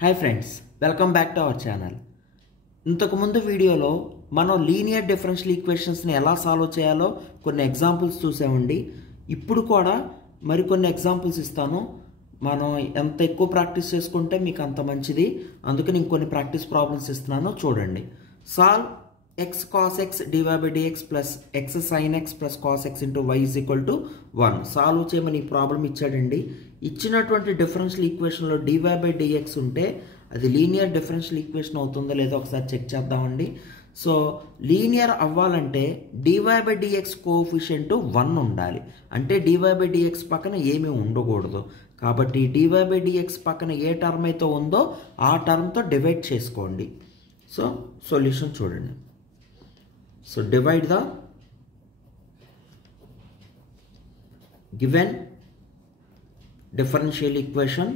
Hi friends, welcome back to our channel. ఇంతకుముందు వీడియోలో మనం లీనియర్ డిఫరెన్షియల్ ఈక్వేషన్స్ని ఎలా సాల్వ్ చేయాలో కొన్ని ఎగ్జాంపుల్స్ చూసామండి. ఇప్పుడు కూడా మరికొన్ని ఎగ్జాంపుల్స్ ఇస్తాను. మనం ఎంత ఎక్కువ ప్రాక్టీస్ చేసుకుంటే మీకు అంత మంచిది. అందుకని ఇంకొన్ని ప్రాక్టీస్ ప్రాబ్లమ్స్ ఇస్తున్నాను, చూడండి. Solve x cos x dy by dx plus x sin x plus cos x into y is equal to 1. Solve చేయమని ఈ ప్రాబ్లం ఇచ్చాడండి. ఇచ్చినటువంటి డిఫరెన్షియల్ ఈక్వేషన్లో dy by dx ఉంటే అది లీనియర్ డిఫరెన్షియల్ ఈక్వేషన్ అవుతుందో లేదో ఒకసారి చెక్ చేద్దామండి. సో లీనియర్ అవ్వాలంటే dy by dx కోఎఫిషియంట్ 1 ఉండాలి. అంటే dy by dx పక్కన ఏమీ ఉండకూడదు. కాబట్టి dy by dx పక్కన ఏ టర్మ్ అయితే ఉందో ఆ టర్మ్తో డివైడ్ చేసుకోండి. సో సొల్యూషన్ చూడండి. So divide the given differential equation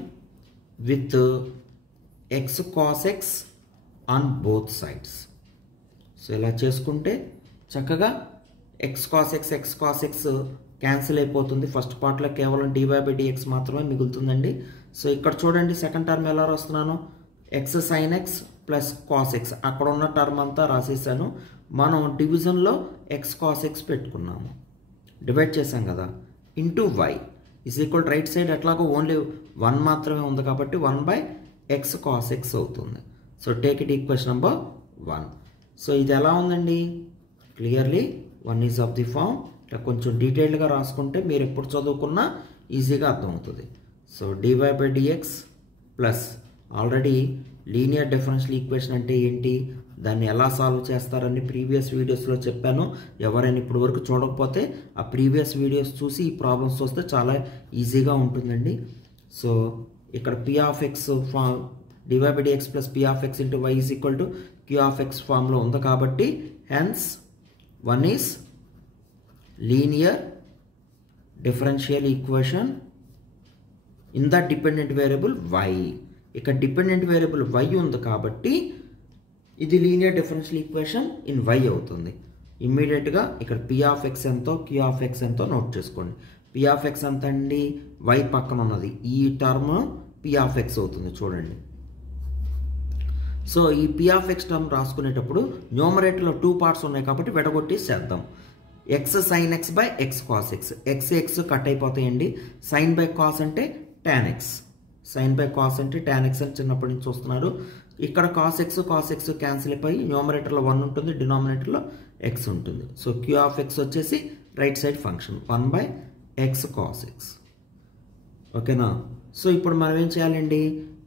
with x cos x on both sides. So ఇలా చేసుకుంటే చక్కగా x cos x క్యాన్సిల్ అయిపోతుంది. ఫస్ట్ పార్ట్లో కేవలం dy by dx మాత్రమే మిగులుతుందండి. సో ఇక్కడ చూడండి, సెకండ్ టర్మ్ ఎలా రాస్తున్నాను, x sin x plus cos X, అక్కడ ఉన్న టర్మ్ అంతా రాసేసాను. మనం డివిజన్లో x cos x పెట్టుకున్నాము, డివైడ్ చేసాం కదా, into y is equal right side ఎట్లాగో ఓన్లీ 1 మాత్రమే ఉంది కాబట్టి 1/x cos x అవుతుంది. So take it equation number 1. So ఇది ఎలా ఉందండి, clearly 1 is of the form. ఇట్లా కొంచెం డీటెయిల్డ్గా రాసుకుంటే మీరు ఎప్పుడు చదువుకున్నా ఈజీగా అర్థమవుతుంది. So dy by dx plus already linear differential equation అంటే ఏంటి, దాన్ని ఎలా సాల్వ్ చేస్తారని ప్రీవియస్ వీడియోస్లో చెప్పాను. ఎవరైనా ఇప్పటి వరకు చూడకపోతే ఆ ప్రీవియస్ వీడియోస్ చూసి ఈ ప్రాబ్లమ్స్ వస్తే చాలా ఈజీగా ఉంటుందండి. సో ఇక్కడ p of x form dy by dx plus p of x into y is equal to q of x ఫామ్లో ఉంది కాబట్టి hence 1 is linear differential equation in the dependent variable y. ఇక్కడ dependent variable y ఉంది కాబట్టి ఇది linear differential equation in y అవుతుంది. ఇమ్మీడియట్గా ఇక్కడ p ఆఫ్ x ఎంతో q ఆఫ్ x ఎంతో నోట్ చేసుకోండి. p ఆఫ్ x ఎంత అండి, y పక్కన ఉన్నది, ఈ టర్మ్ p ఆఫ్ x అవుతుంది చూడండి. సో ఈ p ఆఫ్ x టర్మ్ రాసుకునేటప్పుడు న్యూమరేటర్లో 2 పార్ట్స్ ఉన్నాయి కాబట్టి విడగొట్టేసేద్దాం. x sin x by x cos x, x cut అయిపోతాయండి. sin బై cos అంటే tan x, sin by cos అంటే tan x అని చిన్నప్పటి నుంచి చూస్తున్నారు. ఇక్కడ cos x క్యాన్సిల్ అయిపోయి న్యూమరేటర్లో 1 ఉంటుంది, డినామినేటర్లో x ఉంటుంది. సో q ఆఫ్ x వచ్చేసి right side function 1/x cos x. ఓకేనా. సో ఇప్పుడు మనం ఏం చేయాలండి,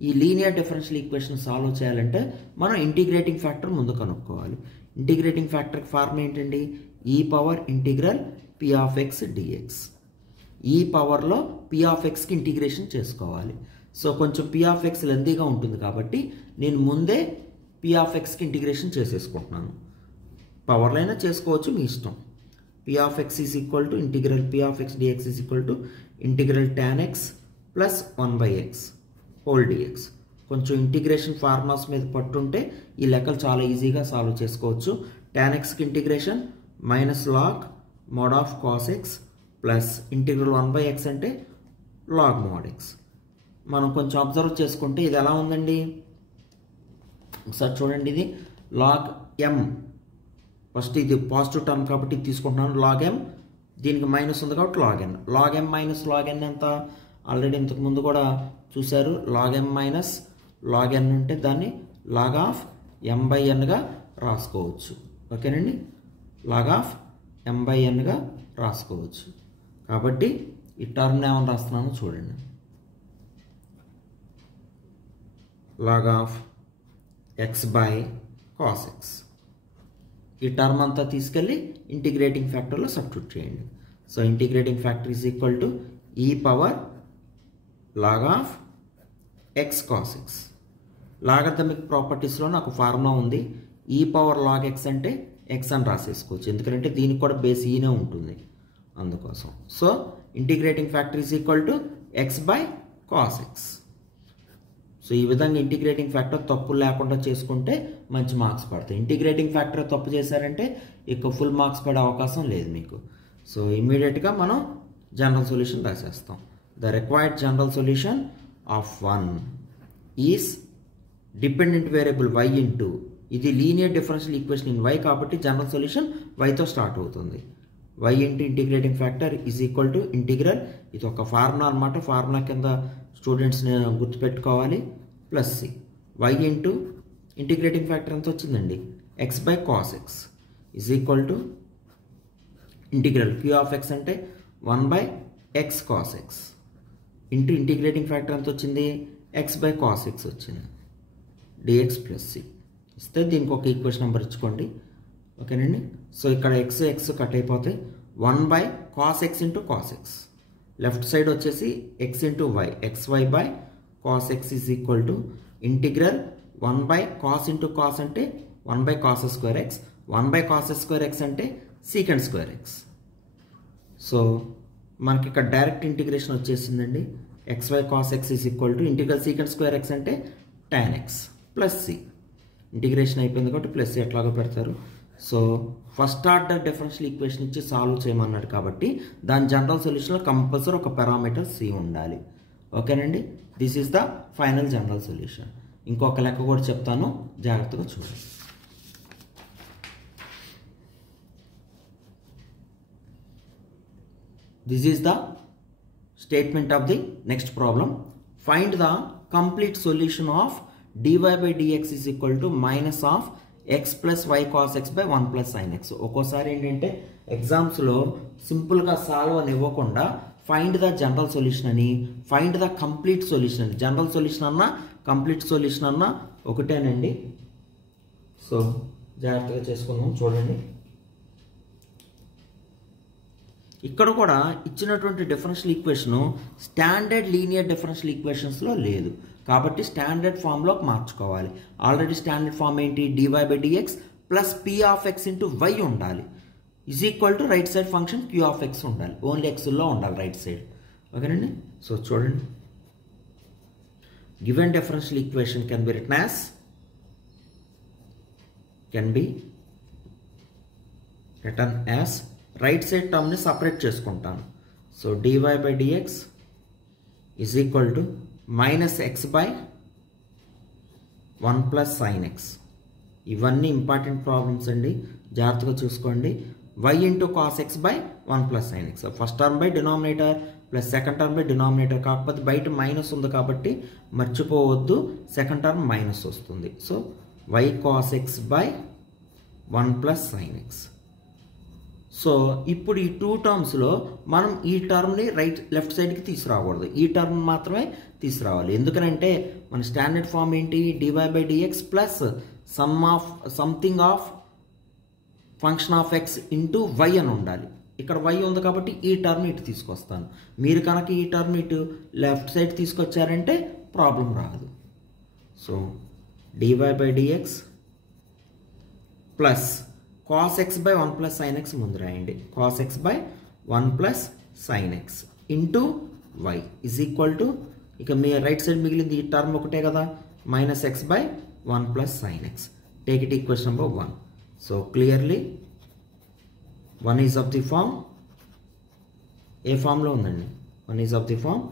ఈ లీనియర్ డిఫరెన్షియల్ ఈక్వేషన్ సాల్వ్ చేయాలంటే మనం ఇంటిగ్రేటింగ్ ఫ్యాక్టర్ ముందు కనుక్కోవాలి. ఇంటిగ్రేటింగ్ ఫ్యాక్టర్ ఫార్మ్ ఏంటండి, e power integral p of x dx. ఈ పవర్లో p ఆఫ్ xకి ఇంటిగ్రేషన్ చేసుకోవాలి. సో కొంచెం p ఆఫ్ x లెందీగా ఉంటుంది కాబట్టి నేను ముందే p ఆఫ్ xకి ఇంటిగ్రేషన్ చేసేసుకుంటున్నాను. పవర్లో అయినా చేసుకోవచ్చు, మీ ఇష్టం. p of x is equal to integral p of x dx is equal to integral tan x plus 1/x whole dx. కొంచెం ఇంటిగ్రేషన్ ఫార్ములాస్ మీద పట్టుంటే ఈ లెక్కలు చాలా ఈజీగా సాల్వ్ చేసుకోవచ్చు. tan xకి integration minus log mod of cos x plus integral 1/x అంటే లాగ్ మోడ్ x. మనం కొంచెం అబ్జర్వ్ చేసుకుంటే ఇది ఎలా ఉందండి, ఒకసారి చూడండి. ఇది లాగ్ m, ఫస్ట్ ఇది పాజిటివ్ టర్మ్ కాబట్టి ఇది తీసుకుంటున్నాను. లాగ్ m, దీనికి మైనస్ ఉంది కాబట్టి log n. Log m minus log n ఎంత, ఆల్రెడీ ఇంతకుముందు కూడా చూశారు. Log m minus log n ఉంటే దాన్ని లాగ్ ఆఫ్ m/nగా రాసుకోవచ్చు. ఓకేనండి, లాగ్ ఆఫ్ m/nగా రాసుకోవచ్చు. కాబట్టి ఈ టర్మ్ ఏమని రాస్తున్నాను చూడండి, log of x by cos x. ఈ టర్మ్ అంతా తీసుకెళ్ళి ఇంటిగ్రేటింగ్ ఫ్యాక్టర్లో సబ్స్టిట్యూట్ చేయండి. So integrating factor is equal to e power log of x cos x. Logarithmic ప్రాపర్టీస్లో నాకు ఫార్ములా ఉంది, ఈ పవర్ లాగ్ x అంటే x అని రాసేసుకోవచ్చు, ఎందుకంటే దీనికి కూడా బేస్ ఈనే ఉంటుంది అందుకోసం. So integrating factor is equal to x by cos x. So ఈ విధంగా ఇంటిగ్రేటింగ్ ఫ్యాక్టర్ తప్పు లేకుండా చేసుకుంటే మంచి మార్క్స్ పడతాయి. ఇంటిగ్రేటింగ్ ఫ్యాక్టర్ తప్పు చేశారంటే ఇక ఫుల్ మార్క్స్ పడే అవకాశం లేదు మీకు. సో ఇమ్మీడియట్గా మనం జనరల్ సొల్యూషన్ రాసేస్తాం. The required general solution of 1 is dependent variable y into ఇది linear differential equation in y కాబట్టి జనరల్ సొల్యూషన్ yతో స్టార్ట్ అవుతుంది. y into integrating factor is equal to integral, ఇది ఒక ఫార్ములా అనమాట, ఫార్ములా కింద స్టూడెంట్స్ని గుర్తుపెట్టుకోవాలి, plus c y into integrating factor ఎంత వచ్చిందండి x by cos x is equal to integral q of x అంటే 1 by x cos x into integrating factor ఎంత వచ్చింది x బై కాస్ ఎక్స్ వచ్చింది dx ప్లస్ c ఇస్తే దీనికి ఒక equation number ఇచ్చుకోండి. ఓకేనండి. సో ఇక్కడ x కట్ అయిపోతే 1 by cos x into cos x, left side వచ్చేసి x ఇంటూ y xy by cos x is equal to integral 1 by cos into cos అంటే 1 by cos square x, 1 by cos square x అంటే second square x. So మనకి ఇక్కడ direct integration వచ్చేసిందండి. xy cos x is equal to integral second square x అంటే tan x plus c. Integration అయిపోయింది కాబట్టి plus C ఎట్లాగో పెడతారు. So first order differential equation ఇచ్చి సాల్వ్ చేయమన్నాడు కాబట్టి దాని జనరల్ సొల్యూషన్లో కంపల్సరీ ఒక పారామీటర్ సి ఉండాలి. ఓకేనండి. This is the final general solution. ఇంకొక లెక్క కూడా చెప్తాను, జాగ్రత్తగా చూడండి. This is the statement of the next problem. Find the complete solution of dy by dx is equal to minus of x plus y cos x by 1 plus sin x. ఒక్కోసారి ఏంటంటే ఎగ్జామ్స్లో సింపుల్గా సాల్వ్ అని ఇవ్వకుండా find the general solution అని, find the complete solution అని, general solution అన్నా complete solution అన్నా ఒకటేనండి. సో జాగ్రత్తగా చేసుకుందాం. చూడండి, ఇక్కడ కూడా ఇచ్చినటువంటి differential equation standard linear differential ఈక్వేషన్స్లో లేదు కాబట్టి స్టాండర్డ్ ఫామ్లోకి మార్చుకోవాలి. ఆల్రెడీ స్టాండర్డ్ ఫామ్ ఏంటి, dy by dx plus p of x into y ఉండాలి, is equal to right side function q of x ఉండాలి, ఓన్లీ ఎక్స్లో ఉండాలి రైట్ సైడ్. ఓకేనండి. సో చూడండి, given differential equation can be written as right side టర్మ్ని separate చేసుకుంటాను. So dy by dx is equal to minus x by 1 plus sine x. ఇవన్నీ important problems అండి, జాగ్రత్తగా చూసుకోండి. y into cos x by 1 plus sine x, first term by denominator plus second term by denominator, కాకపోతే బయట minus ఉంది కాబట్టి మర్చిపోవద్దు, second term minus వస్తుంది. So y cos x by 1 plus sine x. So ఇప్పుడు ఈ టూ టర్మ్స్లో మనం ఈ టర్మ్ని లెఫ్ట్ సైడ్కి తీసుకురాకూడదు, ఈ టర్మ్ మాత్రమే తీసుకురావాలి. ఎందుకనంటే మన స్టాండర్డ్ ఫామ్ ఏంటి, dy by dx plus something of function of x into y అని ఉండాలి. ఇక్కడ వై ఉంది కాబట్టి ఈ టర్మ్ ఇటు తీసుకొస్తాను. మీరు కనుక ఈ టర్మ్ ఇటు లెఫ్ట్ సైడ్ తీసుకొచ్చారంటే ప్రాబ్లం రాదు. So dy by dx plus cos x by 1 plus sin x ముందు రాయండి, cos x by 1 plus sin x into y is equal to, ఇక మీ రైట్ సైడ్ మిగిలింది ఈ టర్మ్ ఒకటే కదా, minus x by 1 plus sin x. Take it equation number 1. So clearly 1 is of the form, ఏ ఫామ్లో ఉందండి, 1 is of the form.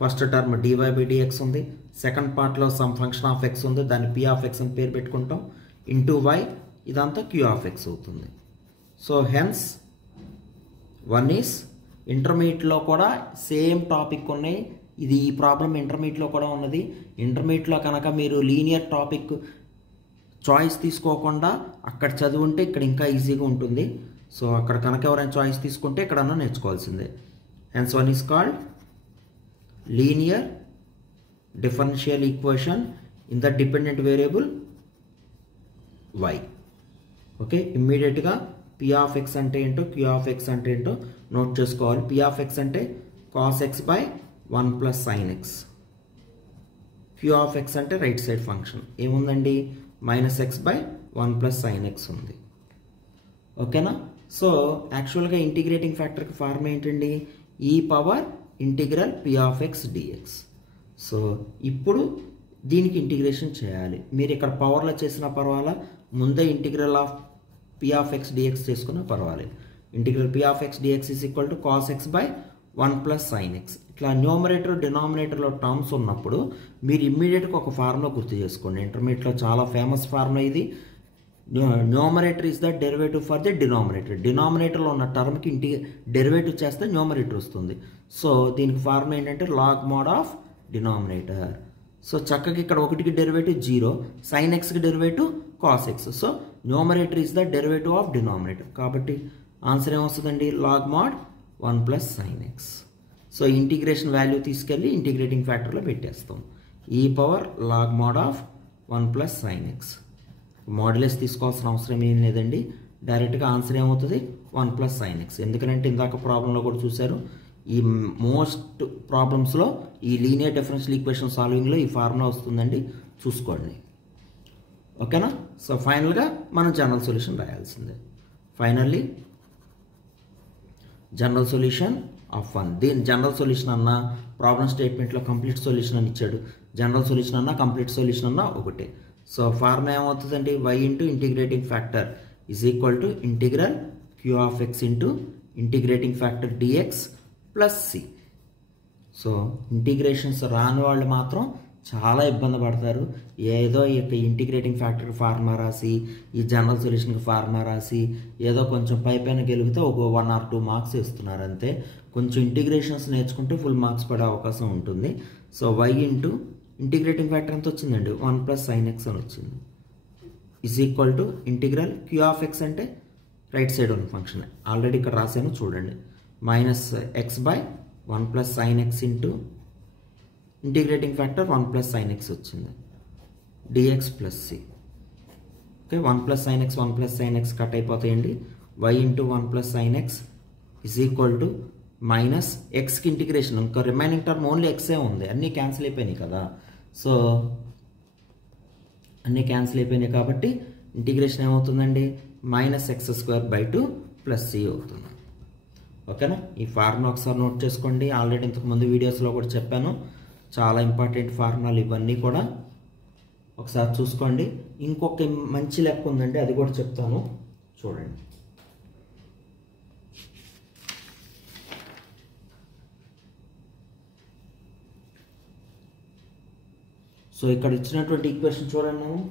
First term dy బై dx ఉంది, సెకండ్ పార్ట్లో సమ్ ఫంక్షన్ ఆఫ్ x ఉంది, దాన్ని p ఆఫ్ x అని పేరు పెట్టుకుంటాం, ఇంటూ y, ఇదంతా క్యూ ఆఫ్ ఎక్స్ అవుతుంది. సో హెన్స్ 1 ఈస్, ఇంటర్మీడియట్లో కూడా సేమ్ టాపిక్ ఉన్నాయి, ఇది ఈ ప్రాబ్లం ఇంటర్మీడియట్లో కూడా ఉన్నది. ఇంటర్మీడియట్లో కనుక మీరు లీనియర్ టాపిక్ చాయిస్ తీసుకోకుండా అక్కడ చదువుంటే ఇక్కడ ఇంకా ఈజీగా ఉంటుంది. సో అక్కడ కనుక ఎవరైనా చాయిస్ తీసుకుంటే ఎక్కడన్నా నేర్చుకోవాల్సిందే. Hence 1 is called linear differential equation in the dependent variable y. Okay, ఇమ్మీడియట్గా p ఆఫ్ x అంటే ఏంటో, q ఆఫ్ x అంటే ఏంటో నోట్ చేసుకోవాలి. p ఆఫ్ x అంటే cos x by 1 plus sine X, q of x అంటే right side function ఏముందండి, minus x by 1 plus sine X ఉంది. ఓకేనా. సో యాక్చువల్గా ఇంటిగ్రేటింగ్ ఫ్యాక్టర్కి ఫార్మ్ ఏంటండి, e power integral p of x dx. So ఇప్పుడు దీనికి integration చేయాలి. మీరు ఇక్కడ పవర్లో చేసినా పర్వాలా, ముందే integral of p of x dx చేసుకున్నా పర్వాలేదు. Integral p of x dx is equal to cos x by 1 plus sine x. ఇట్లా న్యూమరేటర్ డినామినేటర్లో టర్మ్స్ ఉన్నప్పుడు మీరు ఇమ్మీడియట్గా ఒక ఫార్ములా గుర్తు చేసుకోండి. ఇంటర్మీడియట్లో చాలా ఫేమస్ ఫార్ములా ఇది. Numerator is the derivative for the denominator. డినామినేటర్లో ఉన్న టర్మ్కి డెరివేటివ్ చేస్తే న్యూమరేటర్ వస్తుంది. సో దీనికి ఫార్ములా ఏంటంటే log mod of denominator. So చక్కగా ఇక్కడ 1కి డెరివేటివ్ 0, సైన్ ఎక్స్కి derivative cos x. So numerator is the derivative of denominator. కాబట్టి ఆన్సర్ ఏమొస్తుందండి? Log mod 1 plus sine x. So integration value తీసుకెళ్ళి ఇంటిగ్రేటింగ్ ఫ్యాక్టర్లో పెట్టేస్తాం. E power log mod of 1 plus sine x. Modulus తీసుకోవాల్సిన అవసరం ఏం లేదండి. డైరెక్ట్గా ఆన్సర్ ఏమవుతుంది? 1 ప్లస్ సైన్ ఎక్స్. ఎందుకంటే ఇందాక ప్రాబ్లంలో కూడా చూశారు, ఈ మోస్ట్ ప్రాబ్లమ్స్లో ఈ లీనియర్ డిఫరెన్షియల్ ఈక్వేషన్ సాల్వింగ్లో ఈ ఫార్ములా వస్తుందండి, చూసుకోండి. ఓకేనా? సో ఫైనల్గా మనం జనరల్ సొల్యూషన్ రాయాల్సిందే. Finally general solution of 1. దీని జనరల్ సొల్యూషన్ అన్నా ప్రాబ్లం స్టేట్మెంట్లో కంప్లీట్ సొల్యూషన్ అని ఇచ్చాడు. జనరల్ సొల్యూషన్ అన్నా కంప్లీట్ సొల్యూషన్ అన్నా ఒకటే. సో ఫార్ములా ఏమవుతుందండి? y into integrating factor is equal to integral q of x into integrating factor dx plus c. So integrations రాని వాళ్ళు మాత్రం చాలా ఇబ్బంది పడతారు. ఏదో ఇక ఇంటిగ్రేటింగ్ ఫ్యాక్టర్ ఫార్ములా రాసి ఈ జనరల్ సొల్యూషన్కి ఫార్ములా రాసి ఏదో కొంచెం పైన గెలిగితే ఒక 1 or 2 మార్క్స్ ఇస్తున్నారు అంతే. కొంచెం ఇంటిగ్రేషన్స్ నేర్చుకుంటే ఫుల్ మార్క్స్ పడే అవకాశం ఉంటుంది. So y into integrating factor ఎంత వచ్చిందండి? 1 ప్లస్ సైన్ ఎక్స్ అని వచ్చింది. Is equal to integral q of x అంటే రైట్ సైడ్ ఉన్న ఫంక్షన్ ఆల్రెడీ ఇక్కడ రాసాను చూడండి. Minus x by 1 plus sine x into integrating factor 1 plus sine x వచ్చింది dx plus c. Okay, 1 plus sine x 1 plus sine x cut అయిపోతాయండి. y into 1 plus sine x is equal to minus ఎక్స్కి integration, ఇంకా remaining term only x ఉంది, అన్నీ cancel అయిపోయినాయి కదా. So అన్నీ cancel అయిపోయినాయి కాబట్టి ఇంటిగ్రేషన్ ఏమవుతుందండి? Minus x square by 2 plus c అవుతుంది. ఓకేనా? ఈ ఫార్ములా ఒకసారి నోట్ చేసుకోండి. ఆల్రెడీ ఇంతకుముందు వీడియోస్లో కూడా చెప్పాను, చాలా ఇంపార్టెంట్ ఫార్ములాలు ఇవన్నీ కూడా ఒకసారి చూసుకోండి. ఇంకొక మంచి లెక్క ఉందండి, అది కూడా చెప్తాను చూడండి. సో ఇక్కడ ఇచ్చినటువంటి ఈక్వేషన్ చూడండి. మనం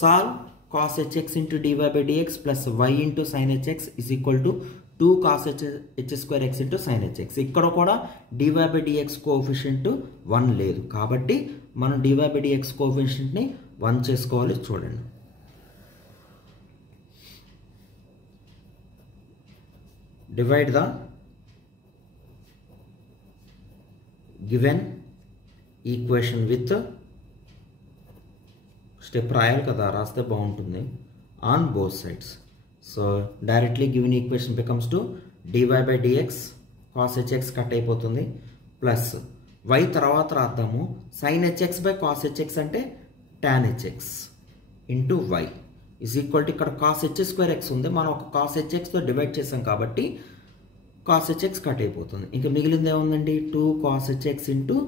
solve cos hx into dy by dx plus y into sin hx is equal to 2 cos h square x into sin hx. ఇక్కడ కూడా dy by dx కోఎఫిషియంట్ 1 లేదు కాబట్టి మనం dy by dx కోఎఫిషియంట్ని 1 చేసుకోవాలి. చూడండి, divide the given equation with step రాయాలి కదా, రాస్తే బాగుంటుంది, on both sides. So directly given equation becomes to dy by dx cos hx cut అయిపోతుంది ప్లస్ y తర్వాత రాద్దాము sin hx by cos hx అంటే tan hx into y is equal to ఇక్కడ cos h square x ఉంది, మనం ఒక cos hxతో divide చేసాం కాబట్టి cos hx cut అయిపోతుంది. ఇంకా మిగిలింది ఏముందండి? 2 cos hx into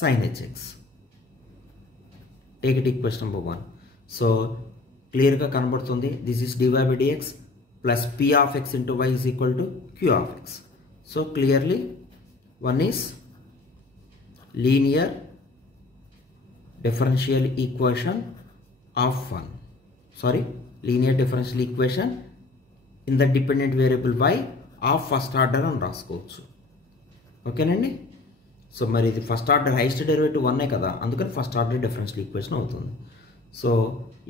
sin hx. Take it equation number 1. So క్లియర్గా కనబడుతుంది, this is dy by dx plus p of x into y is equal to q of x. So clearly one is linear differential equation of linear differential equation in the dependent variable y of first order అని రాసుకోవచ్చు. ఓకేనండి? So మరి ఇది first order highest derivative 1 కదా, అందుకని first order differential equation అవుతుంది. So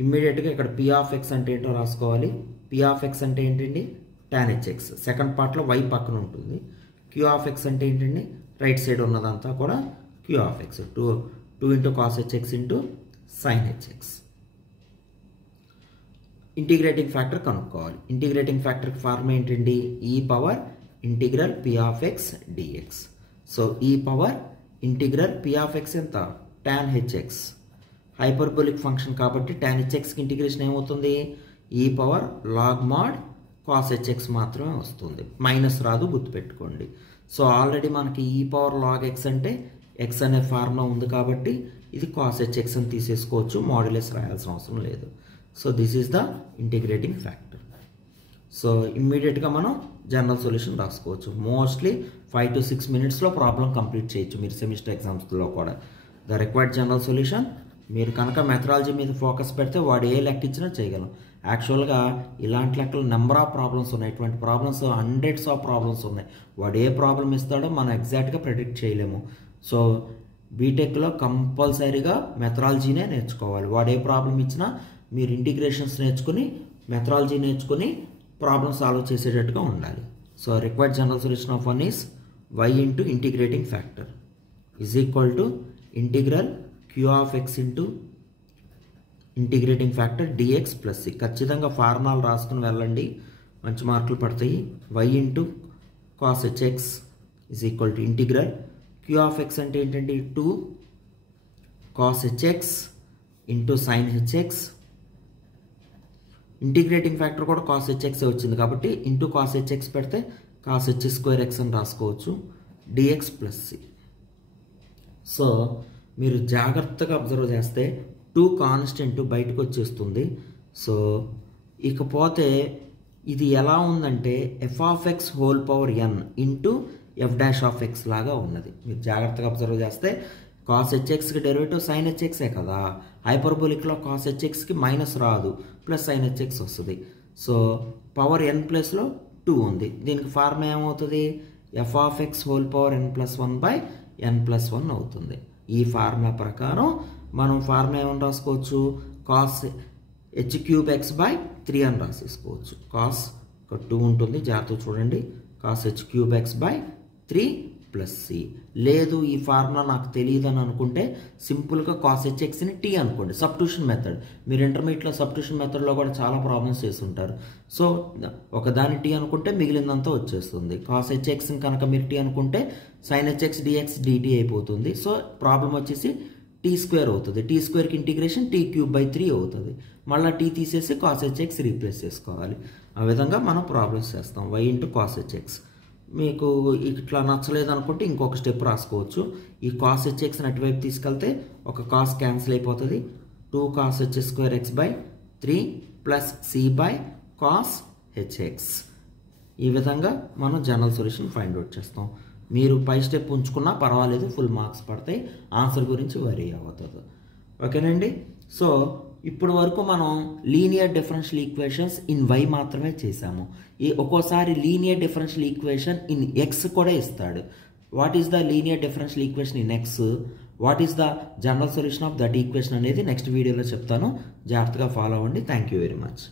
ఇమ్మీడియట్గా ఇక్కడ p ఆఫ్ x అంటే ఏంటో రాసుకోవాలి. p ఆఫ్ x అంటే ఏంటండి? tan hx. సెకండ్ పార్ట్లో y పక్కన ఉంటుంది. q ఆఫ్ x అంటే ఏంటండి? రైట్ సైడ్ ఉన్నదంతా కూడా q of x. 2 into cos hx into sin hx. Integrating factor కనుక్కోవాలి. ఇంటిగ్రేటింగ్ ఫ్యాక్టర్ ఫార్మ్ ఏంటండి? E power integral p of x dx. So e power integral p of x ఎంత? tan hx. Hyperbolic function కాబట్టి tan hxకి integration ఏమవుతుంది? E power log mod cos hx మాత్రమే వస్తుంది, minus రాదు, గుర్తుపెట్టుకోండి. సో ఆల్రెడీ మనకి ఈ పవర్ లాగ్ x అంటే x అనే ఫార్ములా ఉంది కాబట్టి ఇది cos hx అని తీసేసుకోవచ్చు, మాడ్యులస్ రాయాల్సిన అవసరం లేదు. So this is the integrating factor. So ఇమ్మీడియట్గా మనం జనరల్ సొల్యూషన్ రాసుకోవచ్చు. మోస్ట్లీ 5 to 6 మినిట్స్లో ప్రాబ్లం కంప్లీట్ చేయొచ్చు మీరు సెమిస్టర్ ఎగ్జామ్స్లో కూడా. ద రిక్వైర్డ్ జనరల్ సొల్యూషన్ మీరు కనుక మెథడాలజీ మీద ఫోకస్ పెడితే వాడు ఏ లెక్క ఇచ్చినా చేయగలం. యాక్చువల్గా ఇలాంటి లెక్కలు నెంబర్ ఆఫ్ ప్రాబ్లమ్స్ ఉన్నాయి. ఇటువంటి ప్రాబ్లమ్స్ హండ్రెడ్స్ ఆఫ్ ప్రాబ్లమ్స్ ఉన్నాయి. వాడు ఏ ప్రాబ్లం ఇస్తాడో మనం ఎగ్జాక్ట్గా ప్రెడిక్ట్ చేయలేము. సో బీటెక్లో కంపల్సరీగా మెథడాలజీనే నేర్చుకోవాలి. వాడు ఏ ప్రాబ్లం ఇచ్చినా మీరు ఇంటిగ్రేషన్స్ నేర్చుకుని మెథడాలజీ నేర్చుకుని ప్రాబ్లమ్ సాల్వ్ చేసేటట్టుగా ఉండాలి. So required general solution of one is y into integrating factor is equal to integral q of x into integrating factor dx plus c. ఖచ్చితంగా ఫార్ములాలు రాసుకుని వెళ్ళండి, మంచి మార్కులు పడతాయి. y into cos hx is equal to integral q of x అంటే ఏంటంటే 2 cos hx into sine hx. Integrating factor కూడా cos hx వచ్చింది కాబట్టి ఇంటూ కాస్ hx పెడితే కాస్ h స్క్వేర్ x అని రాసుకోవచ్చు dx ప్లస్ c. సో మీరు జాగ్రత్తగా అబ్జర్వ్ చేస్తే 2 కాన్స్టెంట్ బయటకు వచ్చేస్తుంది. సో ఇకపోతే ఇది ఎలా ఉందంటే f of x whole power n into f dash of x లాగా ఉన్నది. మీరు జాగ్రత్తగా అబ్జర్వ్ చేస్తే కాస్ hxకి డెరివేటివ్ సైన్ hxే కదా. హైపర్బోలిక్లో కాస్ hxకి మైనస్ రాదు, ప్లస్ సైన్ hx వస్తుంది. సో పవర్ n ప్లస్లో 2 ఉంది. దీనికి ఫార్ములా ఏమవుతుంది? f of x whole power n+1 by n+1 అవుతుంది. ఈ ఫార్ములా ప్రకారం మనం ఫార్ములా ఏమని రాసుకోవచ్చు? కాస్ h³ x బై 3 అని రాసేసుకోవచ్చు. కాస్ 2 ఉంటుంది, జాగ్రత్తగా చూడండి. Cos h³ x by 3 plus c. లేదు ఈ ఫార్ములా నాకు తెలియదు అని అనుకుంటే సింపుల్గా కాస్ hxని t అనుకోండి. సబ్స్టిట్యూషన్ మెథడ్, మీరు ఇంటర్మీడియట్లో సబ్స్టిట్యూషన్ మెథడ్లో కూడా చాలా ప్రాబ్లమ్స్ చేస్తుంటారు. సో ఒకదాని t అనుకుంటే మిగిలిందంతా వచ్చేస్తుంది. కాస్ hxని కనుక మీరు t అనుకుంటే సైన్ hx dx dt అయిపోతుంది. సో ప్రాబ్లం వచ్చేసి t² అవుతుంది. t²కి ఇంటిగ్రేషన్ t³/3 అవుతుంది. మళ్ళీ t తీసేసి కాస్ hx రీప్లేస్ చేసుకోవాలి. ఆ విధంగా మనం ప్రాబ్లమ్స్ చేస్తాం. y into cos hx. మీకు ఇట్లా నచ్చలేదు అనుకుంటే ఇంకొక స్టెప్ రాసుకోవచ్చు. ఈ కాస్ hxని అటువైపు తీసుకెళ్తే ఒక కాస్ క్యాన్సిల్ అయిపోతుంది. 2 cos h² x/3 plus c by cos hx. ఈ విధంగా మనం జనరల్ సొల్యూషన్ ఫైండ్ అవుట్ చేస్తాం. మీరు పై స్టెప్ ఉంచుకున్నా పర్వాలేదు, ఫుల్ మార్క్స్ పడతాయి. ఆన్సర్ గురించి వరీ అవుతుంది. ఓకేనండి. సో ఇప్పుడు వరకు మనం linear differential equations in y మాత్రమే చేసాము. ఈ ఒక్కోసారి linear differential equation in x కూడా ఇస్తాడు. What is the linear differential equation in x, what is the general solution of that equation అనేది నెక్స్ట్ వీడియోలో చెప్తాను. జాగ్రత్తగా ఫాలో అవ్వండి. Thank you very much.